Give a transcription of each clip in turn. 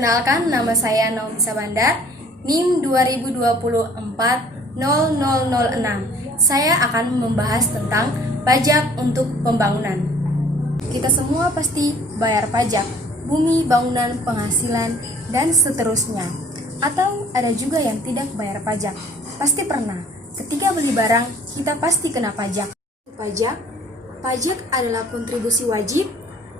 Perkenalkan, nama saya Naomi Sabandar, NIM 2024-0006. Saya akan membahas tentang pajak untuk pembangunan. Kita semua pasti bayar pajak, bumi, bangunan, penghasilan, dan seterusnya. Atau ada juga yang tidak bayar pajak. Pasti pernah, ketika beli barang, kita pasti kena pajak. Pajak adalah kontribusi wajib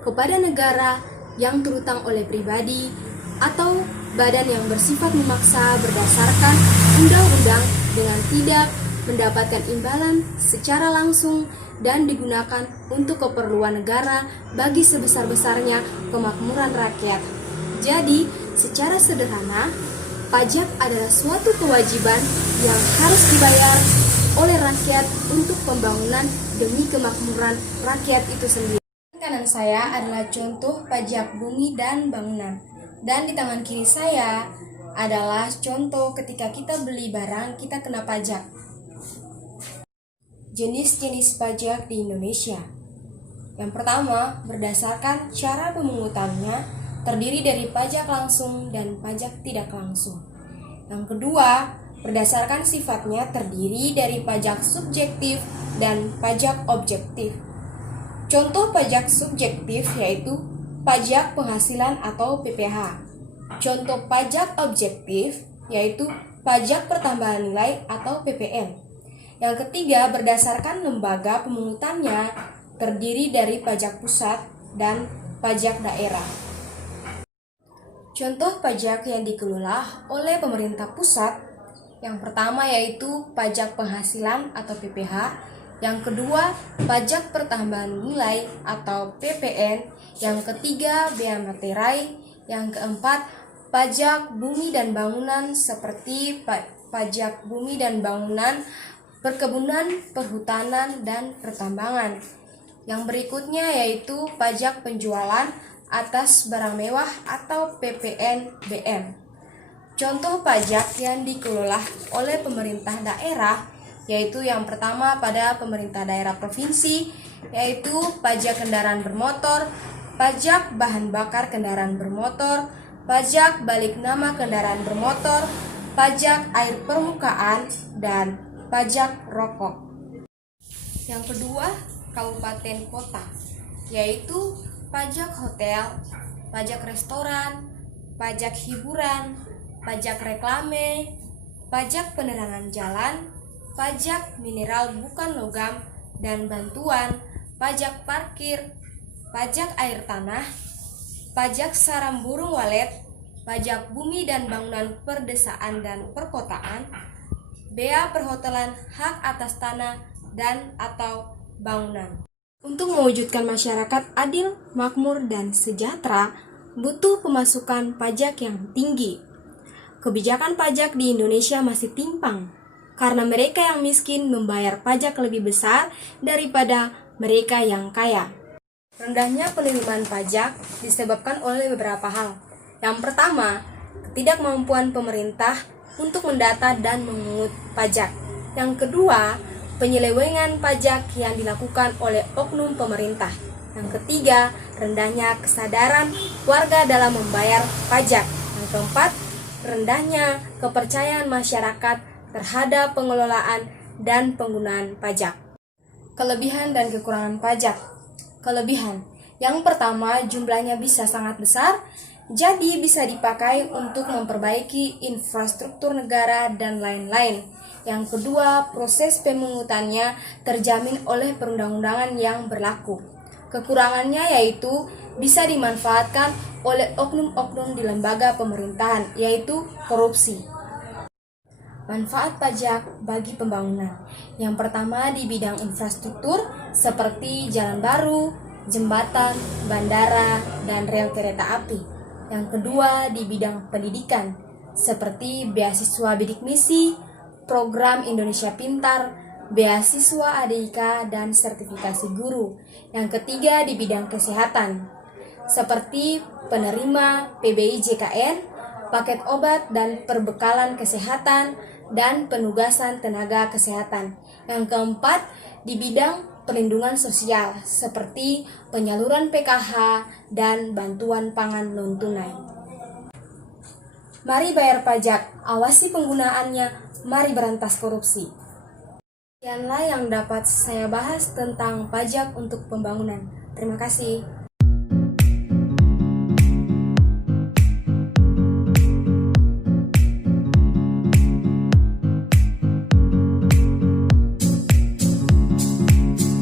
kepada negara yang terutang oleh pribadi atau badan yang bersifat memaksa berdasarkan undang-undang dengan tidak mendapatkan imbalan secara langsung dan digunakan untuk keperluan negara bagi sebesar-besarnya kemakmuran rakyat. Jadi, secara sederhana, pajak adalah suatu kewajiban yang harus dibayar oleh rakyat untuk pembangunan demi kemakmuran rakyat itu sendiri. Kanan saya adalah contoh pajak bumi dan bangunan, dan di tangan kiri saya adalah contoh ketika kita beli barang kita kena pajak. Jenis-jenis pajak di Indonesia. Yang pertama, berdasarkan cara pemungutannya terdiri dari pajak langsung dan pajak tidak langsung. Yang kedua, berdasarkan sifatnya terdiri dari pajak subjektif dan pajak objektif. Contoh pajak subjektif yaitu pajak penghasilan atau PPh. Contoh pajak objektif yaitu pajak pertambahan nilai atau PPN. Yang ketiga, berdasarkan lembaga pemungutannya terdiri dari pajak pusat dan pajak daerah. Contoh pajak yang dikelola oleh pemerintah pusat, yang pertama yaitu pajak penghasilan atau PPh. Yang kedua, pajak pertambahan nilai atau PPN. Yang ketiga, bea materai. Yang keempat, pajak bumi dan bangunan seperti pajak bumi dan bangunan, perkebunan, perhutanan, dan pertambangan. Yang berikutnya yaitu pajak penjualan atas barang mewah atau PPNBM. Contoh pajak yang dikelola oleh pemerintah daerah yaitu yang pertama pada pemerintah daerah provinsi, yaitu pajak kendaraan bermotor, pajak bahan bakar kendaraan bermotor, pajak balik nama kendaraan bermotor, pajak air permukaan, dan pajak rokok. Yang kedua, kabupaten kota, yaitu pajak hotel, pajak restoran, pajak hiburan, pajak reklame, pajak penerangan jalan, pajak mineral bukan logam dan bantuan, pajak parkir, pajak air tanah, pajak sarang burung walet, pajak bumi dan bangunan perdesaan dan perkotaan, bea perhotelan, hak atas tanah dan atau bangunan. Untuk mewujudkan masyarakat adil, makmur, dan sejahtera, butuh pemasukan pajak yang tinggi. Kebijakan pajak di Indonesia masih timpang, karena mereka yang miskin membayar pajak lebih besar daripada mereka yang kaya. Rendahnya penerimaan pajak disebabkan oleh beberapa hal. Yang pertama, ketidakmampuan pemerintah untuk mendata dan memungut pajak. Yang kedua, penyelewengan pajak yang dilakukan oleh oknum pemerintah. Yang ketiga, rendahnya kesadaran warga dalam membayar pajak. Yang keempat, rendahnya kepercayaan masyarakat terhadap pengelolaan dan penggunaan pajak. Kelebihan dan kekurangan pajak. Kelebihan. Yang pertama, jumlahnya bisa sangat besar, jadi bisa dipakai untuk memperbaiki infrastruktur negara dan lain-lain. Yang kedua, proses pemungutannya terjamin oleh perundang-undangan yang berlaku. Kekurangannya yaitu bisa dimanfaatkan oleh oknum-oknum di lembaga pemerintahan, yaitu korupsi. Manfaat pajak bagi pembangunan. Yang pertama di bidang infrastruktur seperti jalan baru, jembatan, bandara, dan rel kereta api. Yang kedua di bidang pendidikan seperti beasiswa bidik misi, program Indonesia Pintar, beasiswa ADIK, dan sertifikasi guru. Yang ketiga di bidang kesehatan seperti penerima PBI-JKN, paket obat dan perbekalan kesehatan, dan penugasan tenaga kesehatan. Yang keempat, di bidang perlindungan sosial seperti penyaluran PKH dan bantuan pangan non-tunai. Mari bayar pajak, awasi penggunaannya, mari berantas korupsi. Sekianlah yang dapat saya bahas tentang pajak untuk pembangunan. Terima kasih.